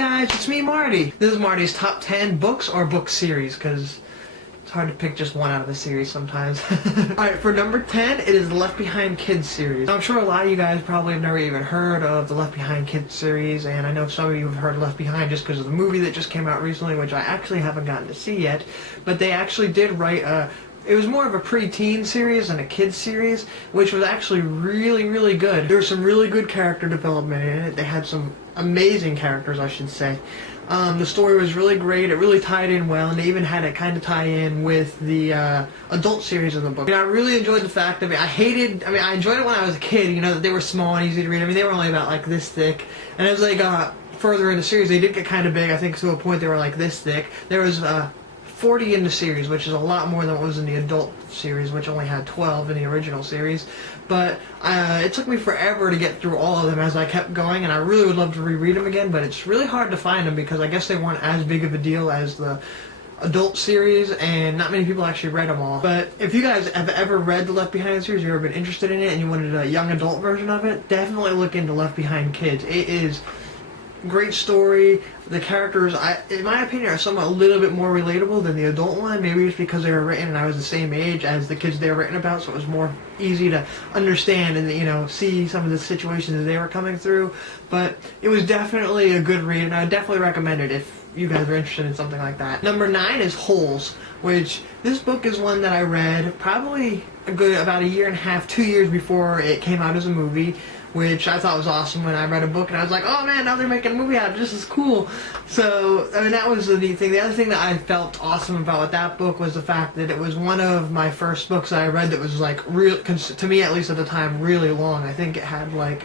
guys, it's me, Marty. This is Marty's top 10 books or book series, because it's hard to pick just one out of a series sometimes. Alright, for number 10, it is the Left Behind Kids series. I'm sure a lot of you guys probably have never even heard of the Left Behind Kids series, and I know some of you have heard Left Behind just because of the movie that just came out recently, which I actually haven't gotten to see yet, but they actually did write it was more of a pre-teen series than a kids series, which was actually really good. There was some really good character development in it. They had some amazing characters, I should say. The story was really great. It really tied in well, and they even had it kind of tie in with the adult series of the book. I really enjoyed the fact of it. I enjoyed it when I was a kid, you know, that they were small and easy to read. I mean, they were only about like this thick, and as they got further in the series, they did get kind of big. I think to a point they were like this thick. There was 40 in the series, which is a lot more than what was in the adult series, which only had 12 in the original series. But it took me forever to get through all of them as I kept going, and I really would love to reread them again, but it's really hard to find them because I guess they weren't as big of a deal as the adult series, and not many people actually read them all. But if you guys have ever read the Left Behind series, you've ever been interested in it, and you wanted a young adult version of it, definitely look into Left Behind Kids. It is great story. The characters, in my opinion, are somewhat a little bit more relatable than the adult one. Maybe it's because they were written and I was the same age as the kids they were written about, so it was more easy to understand and, you know, see some of the situations that they were coming through. But it was definitely a good read, and I would definitely recommend it if you guys are interested in something like that. Number 9 is Holes, which this book is one that I read probably about a year and a half, 2 years before it came out as a movie, which I thought was awesome when I read a book and I was like, oh man, now they're making a movie out of it, this is cool. So, I mean, that was the neat thing. The other thing that I felt awesome about with that book was the fact that it was one of my first books that I read that was like, to me at least at the time, really long. I think it had like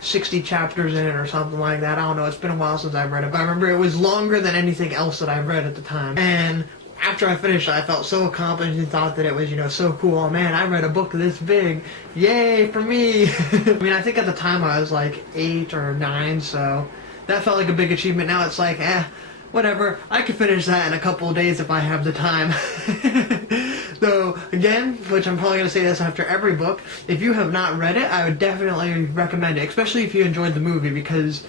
60 chapters in it or something like that. I don't know, it's been a while since I've read it, but I remember it was longer than anything else that I've read at the time. And after I finished, I felt so accomplished and thought that it was, you know, so cool. Oh man, I read a book this big. Yay for me! I mean, I think at the time I was like 8 or 9, so that felt like a big achievement. Now it's like, whatever. I could finish that in a couple of days if I have the time. So, again, which I'm probably going to say this after every book, if you have not read it, I would definitely recommend it, especially if you enjoyed the movie, because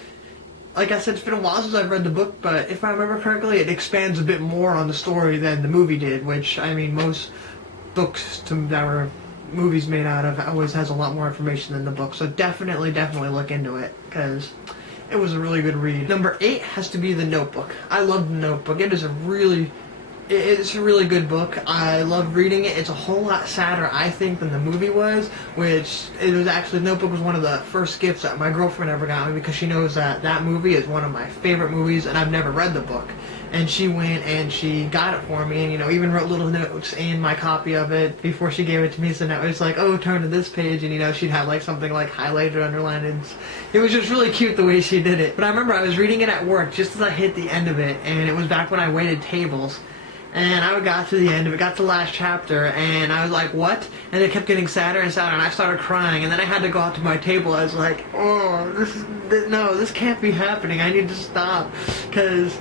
like I said, it's been a while since I've read the book, but if I remember correctly, it expands a bit more on the story than the movie did, which, I mean, most books that were movies made out of always has a lot more information than the book, so definitely look into it, because it was a really good read. Number 8 has to be The Notebook. I love The Notebook. It's a really good book. I love reading it. It's a whole lot sadder, I think, than the movie was, which it was actually, Notebook was one of the first gifts that my girlfriend ever got me because she knows that that movie is one of my favorite movies and I've never read the book. And she went and she got it for me and, you know, even wrote little notes in my copy of it before she gave it to me, so now it's like, oh, turn to this page, and, you know, she'd have like something like highlighted, underlined, and it was just really cute the way she did it. But I remember I was reading it at work just as I hit the end of it, and it was back when I waited tables. And I got to the end of it, got to the last chapter, and I was like, what? And it kept getting sadder and sadder, and I started crying, and then I had to go out to my table. I was like, oh, no, this can't be happening. I need to stop, because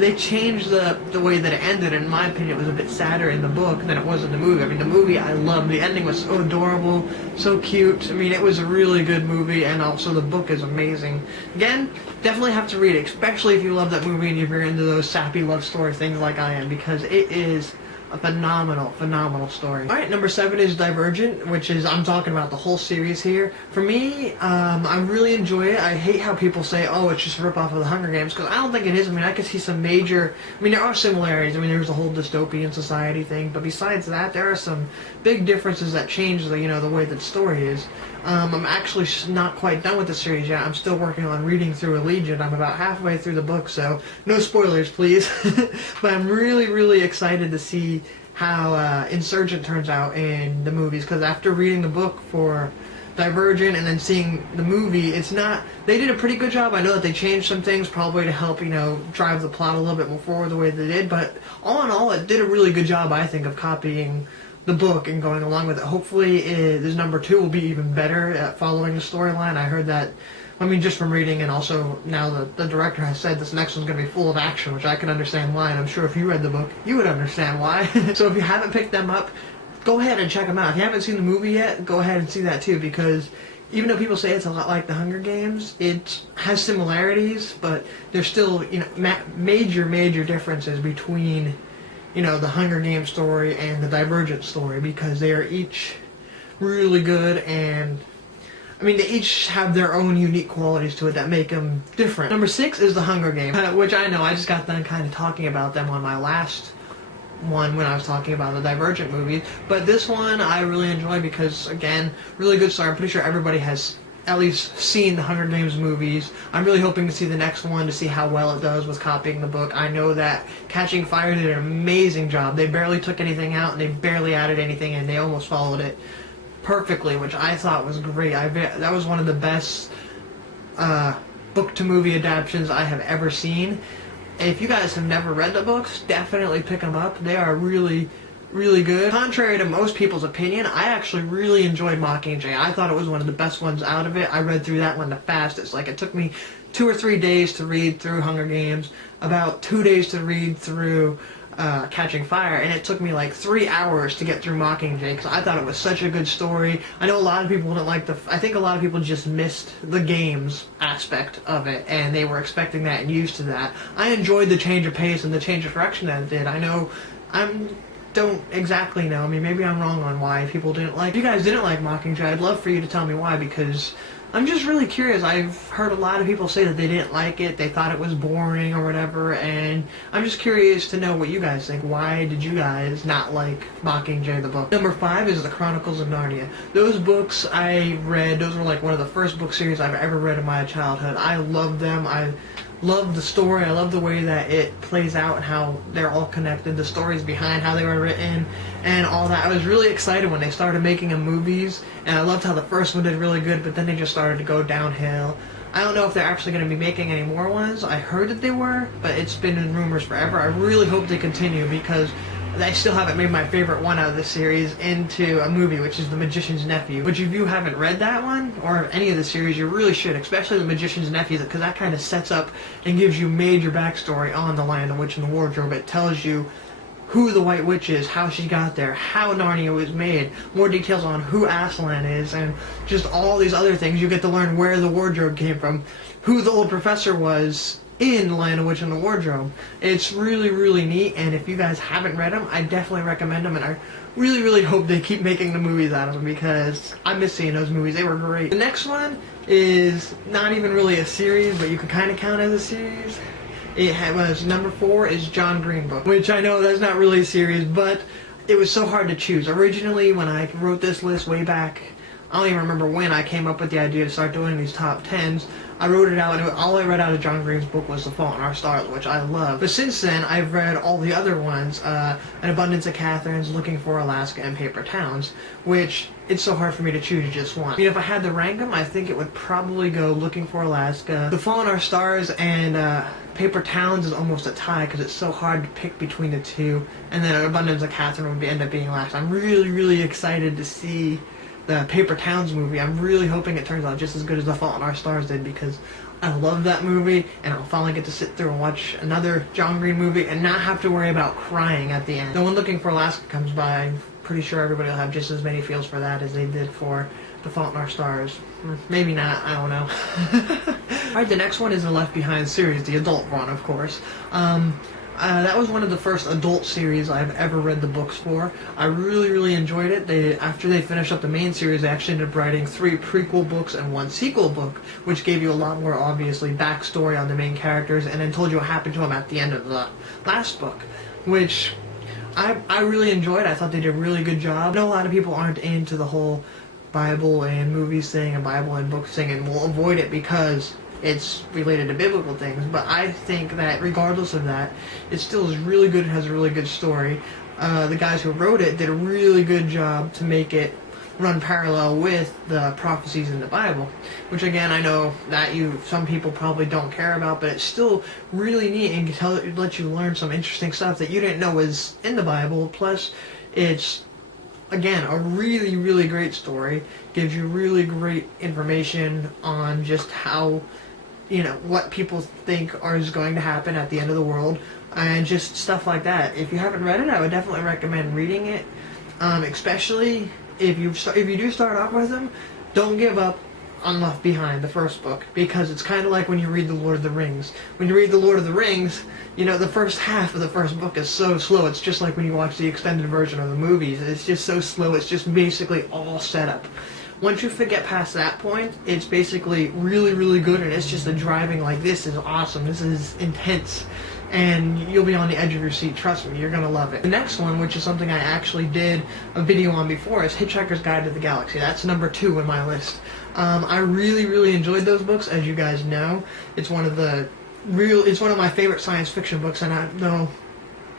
they changed the way that it ended. In my opinion, it was a bit sadder in the book than it was in the movie. I mean, the movie I loved. The ending was so adorable, so cute. I mean, it was a really good movie, and also the book is amazing. Again, definitely have to read it, especially if you love that movie and if you're into those sappy love story things like I am, because it is a phenomenal story. Alright, number 7 is Divergent, which is, I'm talking about the whole series here. For me, I really enjoy it. I hate how people say, oh, it's just a ripoff of the Hunger Games, because I don't think it is. I mean, I could see some major, I mean, there are similarities. I mean, there's the whole dystopian society thing, but besides that, there are some big differences that change the, you know, the way that the story is. I'm actually not quite done with the series yet. I'm still working on reading through Allegiant. I'm about halfway through the book, so no spoilers, please. But I'm really excited to see how Insurgent turns out in the movies, because after reading the book for Divergent and then seeing the movie, it's not, they did a pretty good job. I know that they changed some things probably to help, you know, drive the plot a little bit more forward the way they did, but all in all, it did a really good job, I think, of copying the book and going along with it. Hopefully this number 2 will be even better at following the storyline. I heard that, I mean, just from reading, and also now the director has said this next one's going to be full of action, which I can understand why, and I'm sure if you read the book, you would understand why. So if you haven't picked them up, go ahead and check them out. If you haven't seen the movie yet, go ahead and see that too, because even though people say it's a lot like the Hunger Games, it has similarities, but there's still, major differences between, the Hunger Games story and the Divergent story, because they are each really good, and they each have their own unique qualities to it that make them different. Number 6 is the Hunger Games, which I know I just got done kind of talking about them on my last one when I was talking about the Divergent movies, but this one I really enjoy because, again, really good story. I'm pretty sure everybody has at least seen the Hunger Games movies. I'm really hoping to see the next one to see how well it does with copying the book. I know that Catching Fire did an amazing job. They barely took anything out and they barely added anything in. They almost followed it perfectly, which I thought was great. That was one of the best book-to-movie adaptations I have ever seen. If you guys have never read the books, definitely pick them up. They are really, really good. Contrary to most people's opinion, I actually really enjoyed Mockingjay. I thought it was one of the best ones out of it. I read through that one the fastest. Like, it took me 2 or 3 days to read through Hunger Games, about 2 days to read through Catching Fire, and it took me like 3 hours to get through Mockingjay because I thought it was such a good story. I know a lot of people didn't like I think a lot of people just missed the games aspect of it, and they were expecting that and used to that. I enjoyed the change of pace and the change of direction that it did. I know don't exactly know. Maybe I'm wrong on why people didn't like. If you guys didn't like Mockingjay, I'd love for you to tell me why, because I'm just really curious. I've heard a lot of people say that they didn't like it, they thought it was boring or whatever, and I'm just curious to know what you guys think. Why did you guys not like Mockingjay the book? Number 5 is The Chronicles of Narnia. Those books I read, those were like one of the first book series I've ever read in my childhood. I loved them. I love the story. I love the way that it plays out and how they're all connected, the stories behind how they were written and all that. I was really excited when they started making them movies, and I loved how the first one did really good, but then they just started to go downhill. I don't know if they're actually going to be making any more ones. I heard that they were, but it's been in rumors forever. I really hope they continue because I still haven't made my favorite one out of the series into a movie, which is The Magician's Nephew. Which, if you haven't read that one, or any of the series, you really should, especially The Magician's Nephew, because that kind of sets up and gives you major backstory on the Lion, the Witch, and the Wardrobe. It tells you who the White Witch is, how she got there, how Narnia was made, more details on who Aslan is, and just all these other things. You get to learn where the wardrobe came from, who the old professor was in Lion, the Witch, and the Wardrobe. It's really, really neat, and if you guys haven't read them, I definitely recommend them, and I really, really hope they keep making the movies out of them because I miss seeing those movies. They were great. The next one is not even really a series, but you can kind of count as a series. It was number 4 is John Green book, which I know that's not really a series, but it was so hard to choose. Originally, when I wrote this list way back, I don't even remember when I came up with the idea to start doing these top 10s. I wrote it out, and all I read out of John Green's book was The Fault in Our Stars, which I love. But since then, I've read all the other ones, An Abundance of Catherines, Looking for Alaska, and Paper Towns, which it's so hard for me to choose just one. If I had to rank them, I think it would probably go Looking for Alaska, The Fault in Our Stars, and Paper Towns is almost a tie because it's so hard to pick between the two, and then An Abundance of Catherine would end up being last. I'm really, really excited to see the Paper Towns movie. I'm really hoping it turns out just as good as The Fault in Our Stars did because I love that movie, and I'll finally get to sit through and watch another John Green movie and not have to worry about crying at the end. So when Looking for Alaska comes by, I'm pretty sure everybody will have just as many feels for that as they did for The Fault in Our Stars. Maybe not, I don't know. Alright, the next one is the Left Behind series, the adult one, of course. That was one of the first adult series I've ever read the books for. I really, really enjoyed it. After they finished up the main series, they actually ended up writing 3 prequel books and 1 sequel book, which gave you a lot more, obviously, backstory on the main characters, and then told you what happened to them at the end of the last book, which I really enjoyed. I thought they did a really good job. I know a lot of people aren't into the whole Bible and movies thing and Bible and books thing, and will avoid it because it's related to biblical things, but I think that regardless of that, it still is really good and has a really good story. The guys who wrote it did a really good job to make it run parallel with the prophecies in the Bible, which again, I know that some people probably don't care about, but it's still really neat and let you learn some interesting stuff that you didn't know was in the Bible. Plus, it's again a really, really great story, gives you really great information on just how, what people think is going to happen at the end of the world, and just stuff like that. If you haven't read it, I would definitely recommend reading it, especially if you do start off with them. Don't give up on Left Behind, the first book, because it's kind of like when you read The Lord of the Rings. When you read The Lord of the Rings, you know, the first half of the first book is so slow. It's just like when you watch the extended version of the movies. It's just so slow. It's just basically all set up. Once you get past that point, it's basically really, really good, and it's just a driving like, this is awesome, this is intense, and you'll be on the edge of your seat. Trust me, you're gonna love it. The next one, which is something I actually did a video on before, is Hitchhiker's Guide to the Galaxy. That's number 2 in my list. I really, really enjoyed those books, as you guys know. It's one of my favorite science fiction books, and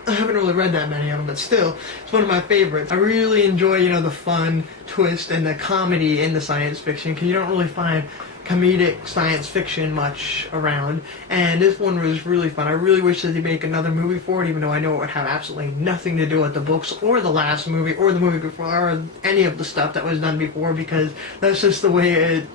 I haven't really read that many of them, but still, it's one of my favorites. I really enjoy, you know, the fun twist and the comedy in the science fiction, because you don't really find comedic science fiction much around, and this one was really fun. I really wish that they make another movie for it, even though I know it would have absolutely nothing to do with the books or the last movie or the movie before or any of the stuff that was done before, because that's just the way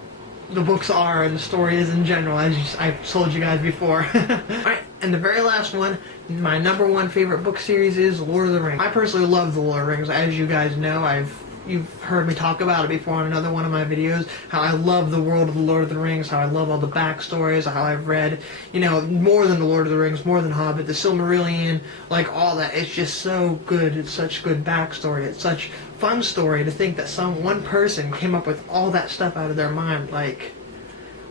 the books are and the story is in general, as I've told you guys before. Alright, and the very last one, my number 1 favorite book series is Lord of the Rings. I personally love the Lord of the Rings. As you guys know, you've heard me talk about it before on another one of my videos, how I love the world of the Lord of the Rings, how I love all the backstories, how I've read, you know, more than the Lord of the Rings, more than Hobbit, the Silmarillion, like all that. It's just so good. It's such good backstory. It's such fun story to think that one person came up with all that stuff out of their mind. Like,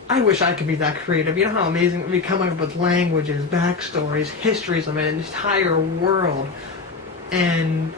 I wish I could be that creative. You know how amazing it would be coming up with languages, backstories, histories of an entire world. And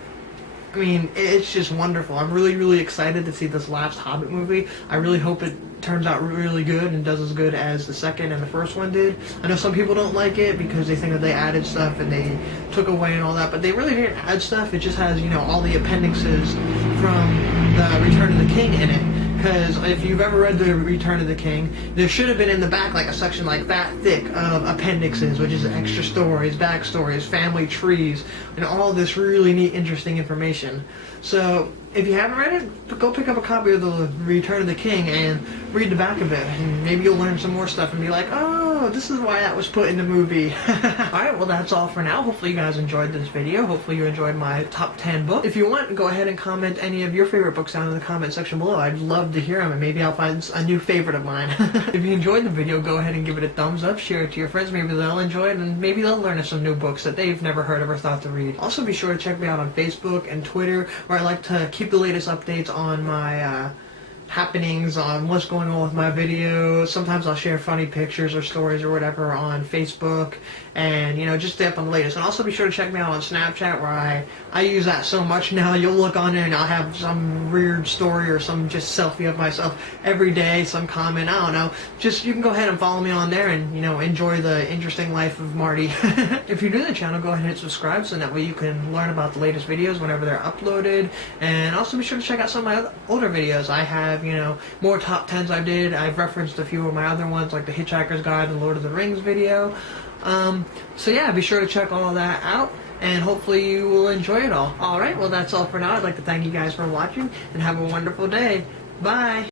I mean, it's just wonderful. I'm really, really excited to see this last Hobbit movie. I really hope it turns out really good and does as good as the second and the first one did. I know some people don't like it because they think that they added stuff and they took away and all that, but they really didn't add stuff. It just has, you know, all the appendixes from the Return of the King in it. Because if you've ever read The Return of the King, there should have been in the back like a section like that thick of appendixes, which is extra stories, backstories, family trees, and all this really neat, interesting information. So if you haven't read it, go pick up a copy of The Return of the King and read the back of it, and maybe you'll learn some more stuff and be like, oh, this is why that was put in the movie. Alright, well that's all for now. Hopefully you guys enjoyed this video. Hopefully you enjoyed my top 10 books. If you want, go ahead and comment any of your favorite books down in the comment section below. I'd love to hear them, and maybe I'll find a new favorite of mine. If you enjoyed the video, go ahead and give it a thumbs up, share it to your friends. Maybe they'll enjoy it, and maybe they'll learn some new books that they've never heard of or thought to read. Also, be sure to check me out on Facebook and Twitter, where I like to keep the latest updates on my happenings, on what's going on with my videos. Sometimes I'll share funny pictures or stories or whatever on Facebook, and you know, just stay up on the latest. And also be sure to check me out on Snapchat, where I use that so much now. You'll look on there and I'll have some weird story or some just selfie of myself every day, some comment, I don't know. Just, you can go ahead and follow me on there and, you know, enjoy the interesting life of Marty. If you're new to the channel, go ahead and hit subscribe, so that way you can learn about the latest videos whenever they're uploaded. And also be sure to check out some of my older videos. I have, you know, more top 10s I did. I've referenced a few of my other ones, like the Hitchhiker's Guide and Lord of the Rings video. So yeah, be sure to check all that out, and hopefully you will enjoy it all. Alright, well that's all for now. I'd like to thank you guys for watching, and have a wonderful day. Bye!